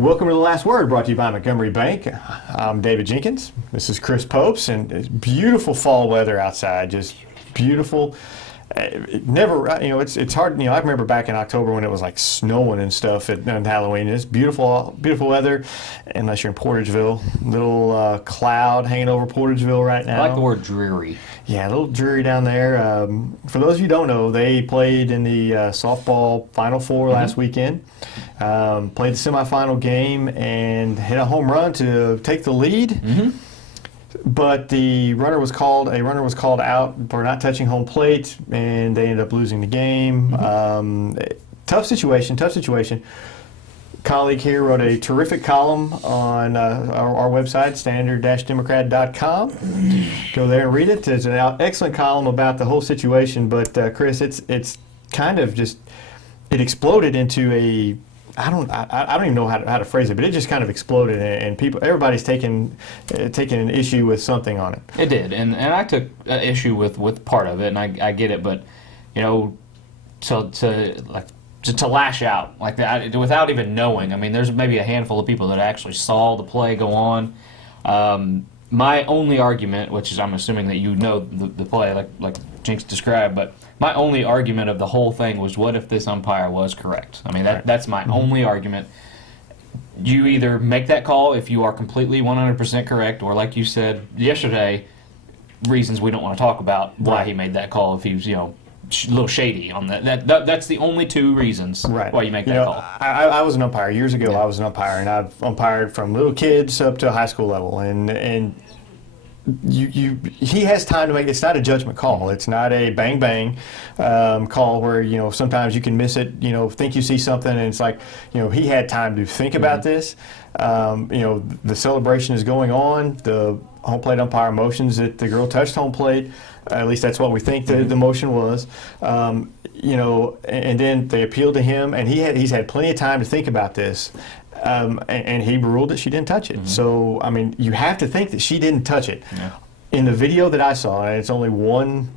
Welcome to The Last Word, brought to you by Montgomery Bank. I'm David Jenkins. This is Chris Popes, and it's beautiful fall weather outside, just beautiful. It's hard. I remember back in October when it was like snowing and stuff on Halloween. It's beautiful, beautiful weather, unless you're in Portageville. Little cloud hanging over Portageville right now. I like the word dreary. Yeah, a little dreary down there. For those of you who don't know, they played in the softball Final Four last weekend. Played the semifinal game and hit a home run to take the lead. But a runner was called out for not touching home plate, and they ended up losing the game. Tough situation. Colleague here wrote a terrific column on our website, standard-democrat.com. Go there and read it. It's an excellent column about the whole situation. But Chris, it's kind of just, it exploded into a, I don't even know how to phrase it, but it just kind of exploded, and everybody's taking an issue with something on it. It did, and I took issue with part of it, and I get it, but to lash out like that without even knowing. I mean, there's maybe a handful of people that actually saw the play go on. My only argument, which is I'm assuming that you know the play like Jinx described, but my only argument of the whole thing was, what if this umpire was correct? I mean, that's my only argument. You either make that call if you are completely 100% correct, or like you said yesterday, reasons we don't want to talk about why he made that call if he was, a little shady on that. That's the only two reasons why you make that call. I was an umpire years ago. I was an umpire, and I've umpired from little kids up to high school level, and he has time to make. It's not a judgment call. It's not a bang call where sometimes you can miss it. Think you see something, and it's like he had time to think about this. The celebration is going on. The home plate umpire motions that the girl touched home plate. At least that's what we think the motion was. And then they appealed to him, and he's had plenty of time to think about this. And he ruled that she didn't touch it. So, I mean, you have to think that she didn't touch it. Yeah. In the video that I saw, and it's only one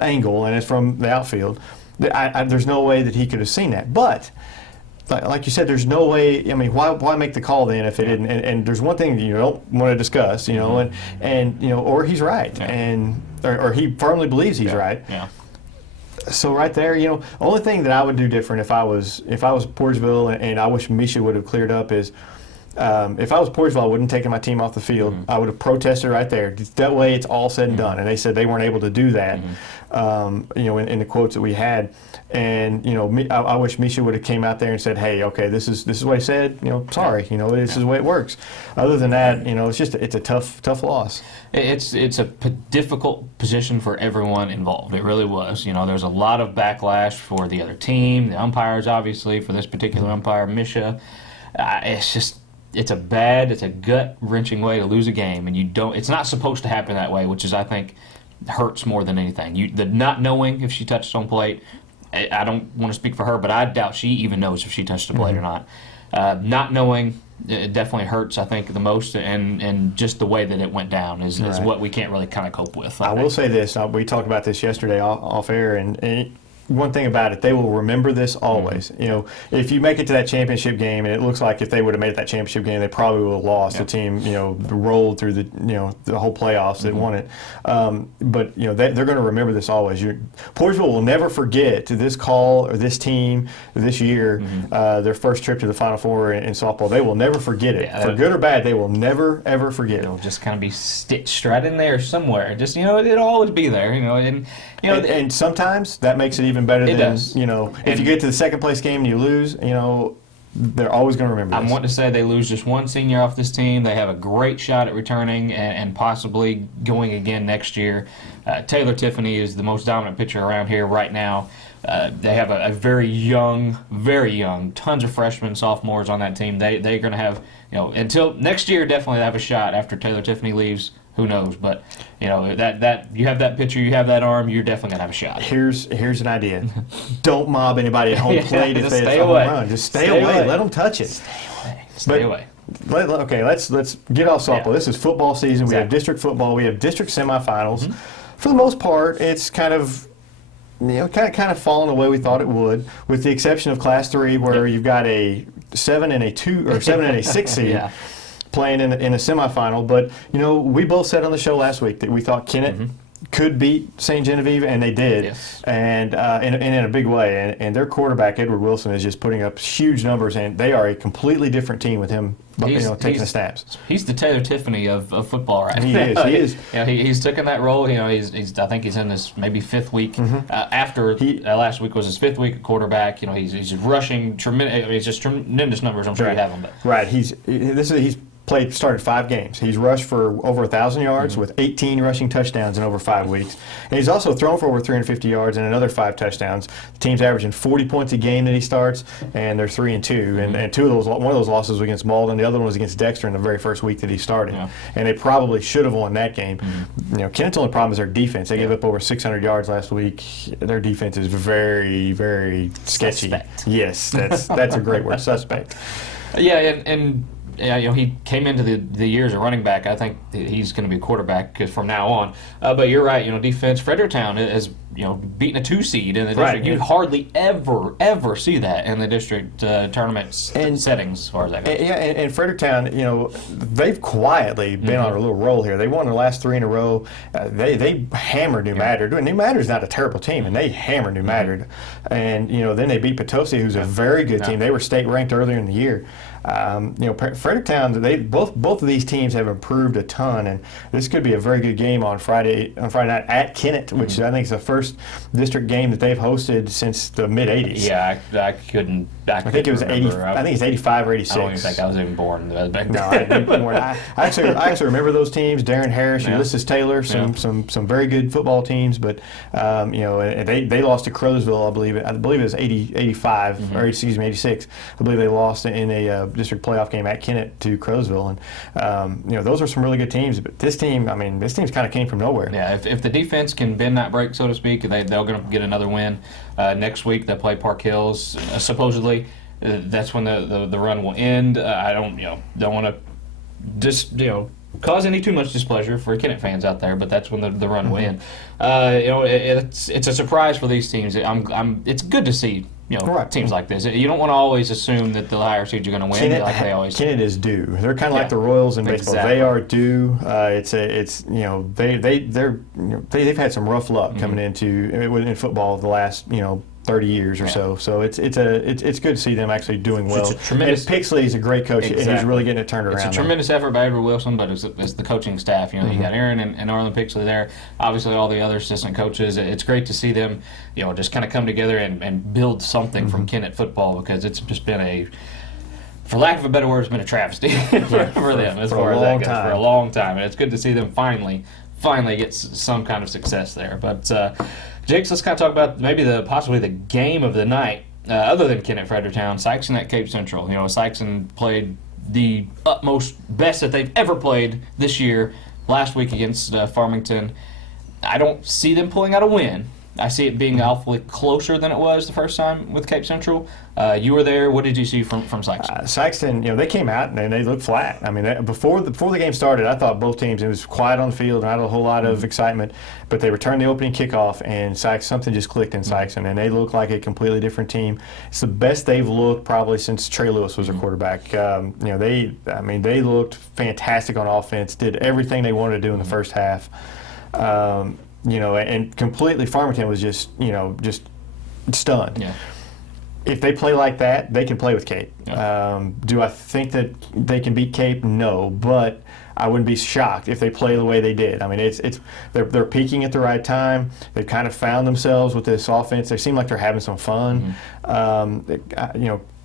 angle, and it's from the outfield, there's no way that he could have seen that. But, like you said, there's no way. I mean, why make the call then if it didn't? And there's one thing that you don't want to discuss, or he's right, or he firmly believes he's right. Yeah. So right there, only thing that I would do different if I was Portageville, and I wish Misha would have cleared up, is if I was Portageville, I wouldn't have taken my team off the field. I would have protested right there. That way, it's all said and done. And they said they weren't able to do that. In the quotes that we had, and I wish Misha would have came out there and said, "Hey, okay, this is what he said. Sorry, this is the way it works." Other than that, it's a tough loss. It's a difficult position for everyone involved. It really was. There's a lot of backlash for the other team, the umpires, obviously, for this particular umpire, Misha. It's a gut-wrenching way to lose a game, and it's not supposed to happen that way, which is, I think, hurts more than anything. The not knowing if she touched home plate, I don't want to speak for her, but I doubt she even knows if she touched the plate or not. Not knowing, it definitely hurts, I think, the most, and just the way that it went down is what we can't really kind of cope with. I will say this. We talked about this yesterday off air, and one thing about it, they will remember this always. If you make it to that championship game, and it looks like if they would have made it that championship game, they probably would have lost. The team, rolled through the whole playoffs. They won it. But they're going to remember this always. Portageville will never forget this call or this team this year, their first trip to the Final Four in softball. They will never forget it. For good or bad, they will never ever forget it. It'll just kind of be stitched right in there somewhere. Just it'll always be there. And sometimes that makes it even better than, if you get to the second place game and you lose, they're always going to remember this. I want to say they lose just one senior off this team. They have a great shot at returning and possibly going again next year. Taylor Tiffany is the most dominant pitcher around here right now. They have a very young, tons of freshmen, sophomores on that team. They're going to have, until next year, definitely have a shot after Taylor Tiffany leaves. Who knows? But that you have that pitcher, you have that arm, you're definitely gonna have a shot. Here's an idea: don't mob anybody at home plate if they home run. Just stay away. Let them touch it. Stay away. Okay, let's get off softball. This is football season. Exactly. We have district football. We have district semifinals. For the most part, it's kind of fallen the way we thought it would, with the exception of Class 3, where you've got a 7 and a 2 or 7 and a 6 seed. Yeah. Playing in a semifinal. But, we both said on the show last week that we thought Kennett could beat St. Genevieve, and they did, Yes. and in a big way. And their quarterback, Edward Wilson, is just putting up huge numbers, and they are a completely different team with him taking the snaps. He's the Taylor Tiffany of football right He now. is. He's taken that role. He's I think he's in his maybe 5th week. After last week was his 5th week at quarterback. He's rushing tremendous. It's just tremendous numbers. I'm sure you have him. But. Right. He's started 5 games. He's rushed for over 1,000 yards with 18 rushing touchdowns in over 5 weeks. And he's also thrown for over 350 yards and another 5 touchdowns. The team's averaging 40 points a game that he starts, and they're 3-2. And one of those losses was against Malden. The other one was against Dexter in the very first week that he started. Yeah. And they probably should have won that game. Kennett's only problem is their defense. They gave up over 600 yards last week. Their defense is very, very sketchy. Suspect. Yes, that's a great word, suspect. Yeah, and he came into the year as a running back. I think he's going to be a quarterback from now on. But you're right. Defense. Fredericktown has beaten a 2 seed in the district. Right. You hardly ever see that in the district tournament settings, as far as that goes. And Fredericktown, they've quietly been on a little roll here. They won their last 3 in a row. They hammered New Madrid. New Madrid's not a terrible team, and they hammered New Madrid. And then they beat Potosi, who's a very good team. They were state ranked earlier in the year. Fredericktown, both of these teams have improved a ton, and this could be a very good game on Friday night at Kennett, which I think is the first district game that they've hosted since the mid '80s. Yeah, I couldn't. I think it was 80. I think it's 85 or 86. I don't even think I was even born. No, I didn't born. I actually remember those teams. Darren Harris, Ulysses Taylor, some very good football teams, but they lost to Caruthersville. I believe it was 85 or 86. I believe they lost in a district playoff game at Kennett to Caruthersville, and those are some really good teams. But this team's kind of came from nowhere. Yeah, if the defense can bend that break, so to speak, they're going to get another win. Next week they play Park Hills, supposedly. That's when the run will end. I don't want to just cause any too much displeasure for Kennett fans out there, but that's when the run will end. It's a surprise for these teams. It's good to see teams like this. You don't want to always assume that the higher seeds are going to win. Kennett is due. They're kind of like the Royals in baseball. Exactly. They are due. They've had some rough luck coming into in football the last 30 years or so. So it's good to see them actually doing well. And Pixley is a great coach, and he's really getting it turned around. It's a tremendous effort by Edward Wilson, but it's the coaching staff. You got Aaron and Arlen Pixley there. Obviously, all the other assistant coaches. It's great to see them, just kind of come together and build something from Kennett football, because it's just been for lack of a better word, it's been a travesty for them as far as that goes for a long time. And it's good to see them finally get some kind of success there. But Jakes, let's kind of talk about maybe possibly the game of the night, other than Kennett Fredericktown. Sykeston at Cape Central. Sykeston played the utmost best that they've ever played this year last week against Farmington. I don't see them pulling out a win. I see it being awfully closer than it was the first time with Cape Central. You were there. What did you see from Sykeston? Sykeston, they came out and they looked flat. I mean, before the game started, I thought both teams, it was quiet on the field, not a whole lot of excitement, but they returned the opening kickoff, and something just clicked in Sykeston, and they looked like a completely different team. It's the best they've looked probably since Trey Lewis was their quarterback. They looked fantastic on offense, did everything they wanted to do in the first half. And completely Farmington was just stunned. Yeah. If they play like that, they can play with Cape. Yeah. Do I think that they can beat Cape? No, but I wouldn't be shocked if they play the way they did. I mean, they're peaking at the right time. They've kind of found themselves with this offense. They seem like they're having some fun.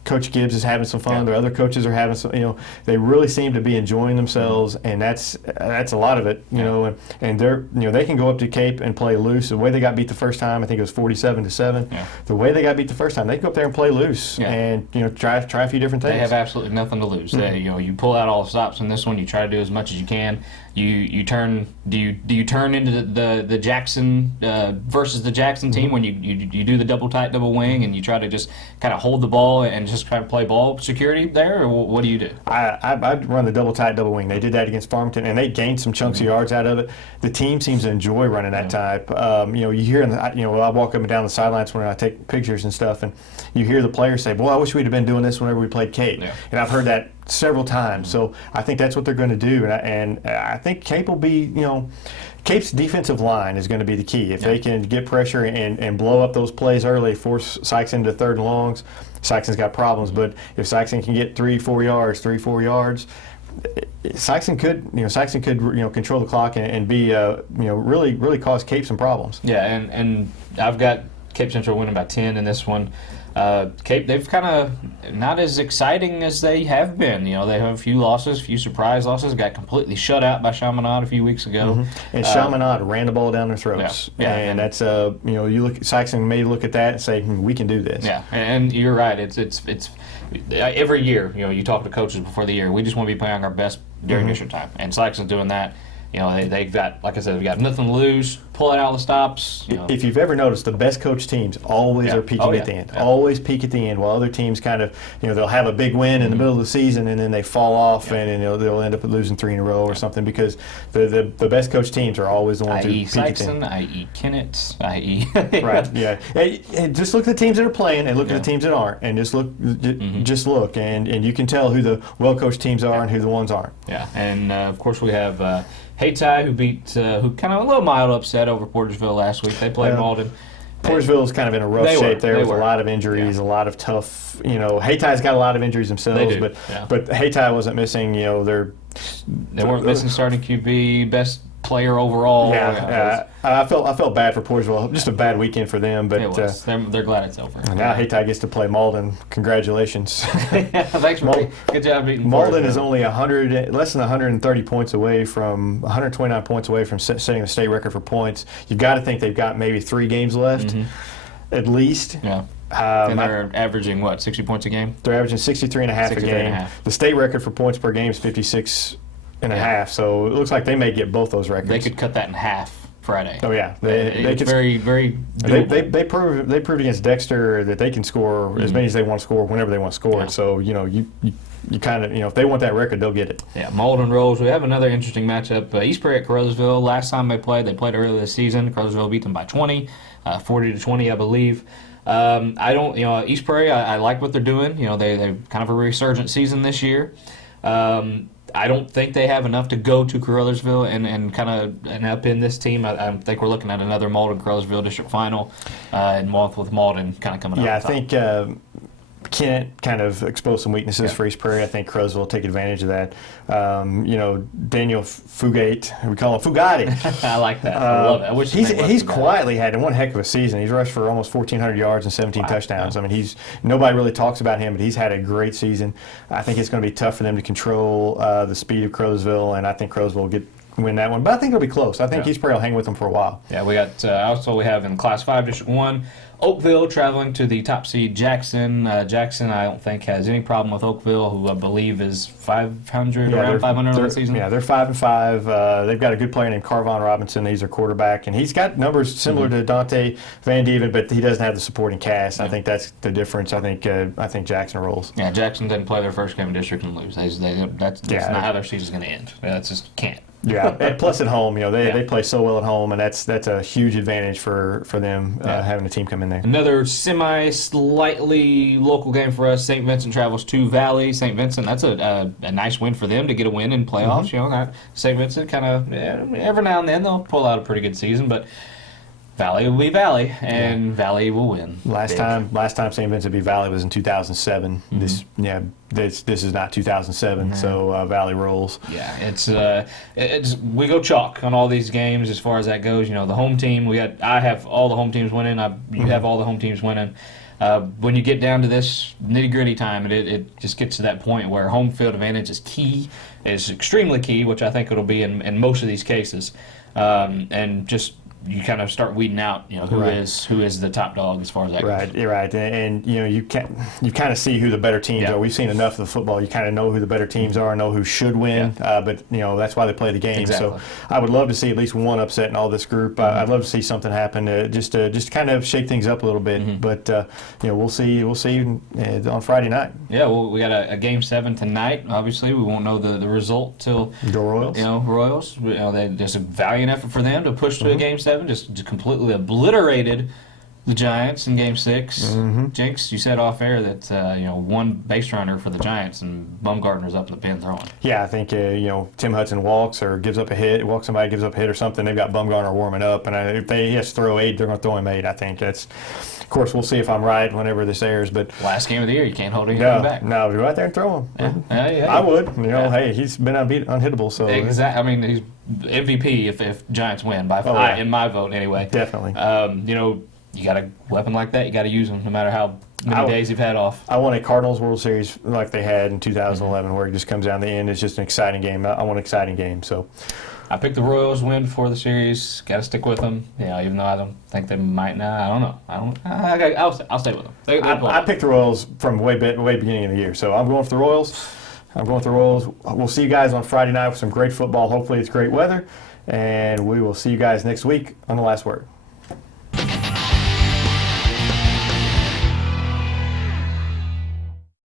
Coach Gibbs is having some fun. Their other coaches are having some. They really seem to be enjoying themselves, and that's a lot of it. And they're they can go up to Cape and play loose. The way they got beat the first time, I think it was 47-7. Yeah. The way they got beat the first time, they can go up there and play loose and try a few different things. They have absolutely nothing to lose. You pull out all the stops in this one. You try to do as much as you can. You turn. Do you turn into the Jackson versus the Jackson team when you do the double tight double wing and you try to just kind of hold the ball and just kind of play ball security there, or what do you do? I'd run the double tight, double wing. They did that against Farmington, and they gained some chunks of yards out of it. The team seems to enjoy running that type. You hear, I walk up and down the sidelines when I take pictures and stuff, and you hear the players say, "Boy, I wish we'd have been doing this whenever we played Cape." Yeah. And I've heard that several times. So I think that's what they're going to do, and I think Cape will be, Cape's defensive line is going to be the key. If they can get pressure and blow up those plays early, force Sykes into third and longs, Sykeson's got problems. But if Sykson can get 3-4 yards, Sykson could control the clock and be really cause Cape some problems. Yeah, and I've got Cape Central winning by 10 in this one. Cape, they've kind of not as exciting as they have been. They have a few losses, a few surprise losses. Got completely shut out by Chaminade a few weeks ago. Mm-hmm. And Chaminade ran the ball down their throats. Yeah. And that's you look. Sykson may look at that and say, we can do this. Yeah, and you're right. It's every year. You talk to coaches before the year. We just want to be playing our best during district time, and Sykson's doing that. They've got, like I said, they've got nothing to lose, pulling out the stops. If you've ever noticed, the best coached teams always are peaking at the end. Yeah. Always peak at the end, while other teams kind of, they'll have a big win in the middle of the season and then they fall off and they'll end up losing 3 in a row or something, because the best coached teams are always the ones who peak at the end. I.e. Kennett, i.e. Right, yeah. And just look at the teams that are playing and look at the teams that aren't, and just look, and you can tell who the well-coached teams are and who the ones aren't. Yeah, and of course we have Hayti, who kind of a little mild upset over Portageville last week. They played Malden. Portageville is kind of in a rough shape there with a lot of injuries, a lot of tough. Hayti's got a lot of injuries themselves, but Hayti wasn't missing. They weren't missing starting QB, best player overall. I felt bad for Portageville. Just a bad weekend for them, but it was. They're glad it's over. Now Hayti gets to play Malden. Congratulations! Thanks, good job beating Malden. Is only less than 130 points away from 129 points away from setting the state record for points. You've got to think they've got maybe 3 games left, at least. Yeah. And they're averaging 60 points a game? They're averaging 63.5 a game. The state record for points per game is 56 and a half, so it looks like they may get both those records. They could cut that in half Friday. Oh yeah, they could, very doable. They proved against Dexter that they can score as many as they want to score whenever they want to score. Yeah. So you kind of if they want that record, they'll get it. Yeah, Malden rolls. We have another interesting matchup. East Prairie at Caruthersville. Last time they played earlier this season. Caruthersville beat them by 20, 40-20, I believe. East Prairie, I like what they're doing. They kind of a resurgent season this year. I don't think they have enough to go to Caruthersville and upend this team. I think we're looking at another Malden-Caruthersville district final, and with Malden kind of coming up. Yeah, I think Kennett kind of exposed some weaknesses for East Prairie. I think Caruthersville will take advantage of that. Daniel Fugate, we call him Fugatti. I like that. I love it. I wish he's quietly had one heck of a season. He's rushed for almost 1,400 yards and 17 touchdowns. Yeah. I mean, nobody really talks about him, but he's had a great season. I think it's going to be tough for them to control the speed of Caruthersville, and I think Caruthersville will win that one. But I think it'll be close. I think East Prairie will hang with them for a while. Yeah, we got also we have in Class 5 District 1, Oakville traveling to the top seed Jackson. Jackson, I don't think, has any problem with Oakville, who I believe is 500, around 500 on the season. Yeah, they're 5-5. They've got a good player named Carvon Robinson. He's their quarterback, and he's got numbers similar to Dante Van Dieven, but he doesn't have the supporting cast. Yeah. I think that's the difference. I think Jackson rolls. Yeah, Jackson didn't play their first game in district and lose. That's not how their season's going to end. That's just can't. Yeah, and plus at home, they play so well at home, and that's a huge advantage for them having a team come in there. Another slightly local game for us. St. Vincent travels to Valley. St. Vincent, that's a nice win for them to get a win in playoffs. St. Vincent kind of every now and then they'll pull out a pretty good season, but Valley will be Valley, and Valley will win. Last time St. Vincent beat Valley was in 2007. This is not 2007, so Valley rolls. Yeah, it's we go chalk on all these games as far as that goes. The home team I have all the home teams winning. You have all the home teams winning. When you get down to this nitty-gritty time, it just gets to that point where home field advantage is key, is extremely key, which I think it'll be in most of these cases. And just you kind of start weeding out, who is the top dog as far as that goes. Right, you're right, and you kind of see who the better teams Yeah. are. We've seen enough of the football. You kind of know who the better teams are, know who should win. But that's why they play the game. Exactly. So I would love to see at least one upset in all this group. I'd love to see something happen just to kind of shake things up a little bit. But we'll see on Friday night. Yeah, well, we got a game 7 tonight. Obviously, we won't know the result till Go Royals. Royals. There's a valiant effort for them to push to a game 7. Just completely obliterated the Giants in Game 6. Jinx, you said off air that one base runner for the Giants and Bumgarner's up in the pen throwing. Yeah, I think Tim Hudson walks or gives up a hit. Somebody gives up a hit or something. They've got Bumgarner warming up, and if he has to throw 8, they're going to throw him 8. I think that's. Of course, we'll see if I'm right whenever this airs. But Last game of the year, you can't hold anything back. No, go out there and throw him. Yeah. I would. Hey, he's been unhittable. So Exactly. I mean, he's MVP if Giants win in my vote anyway. Definitely. You got a weapon like that, you got to use them no matter how many days you've had off. I want a Cardinals World Series like they had in 2011, where it just comes down to the end. It's just an exciting game. I want an exciting game. So I picked the Royals win before the series. Got to stick with them. Even though I don't think they might now. I don't know. I'll stay with them. I picked the Royals from way beginning of the year. So I'm going for the Royals. We'll see you guys on Friday night with some great football. Hopefully it's great weather. And we will see you guys next week on The Last Word.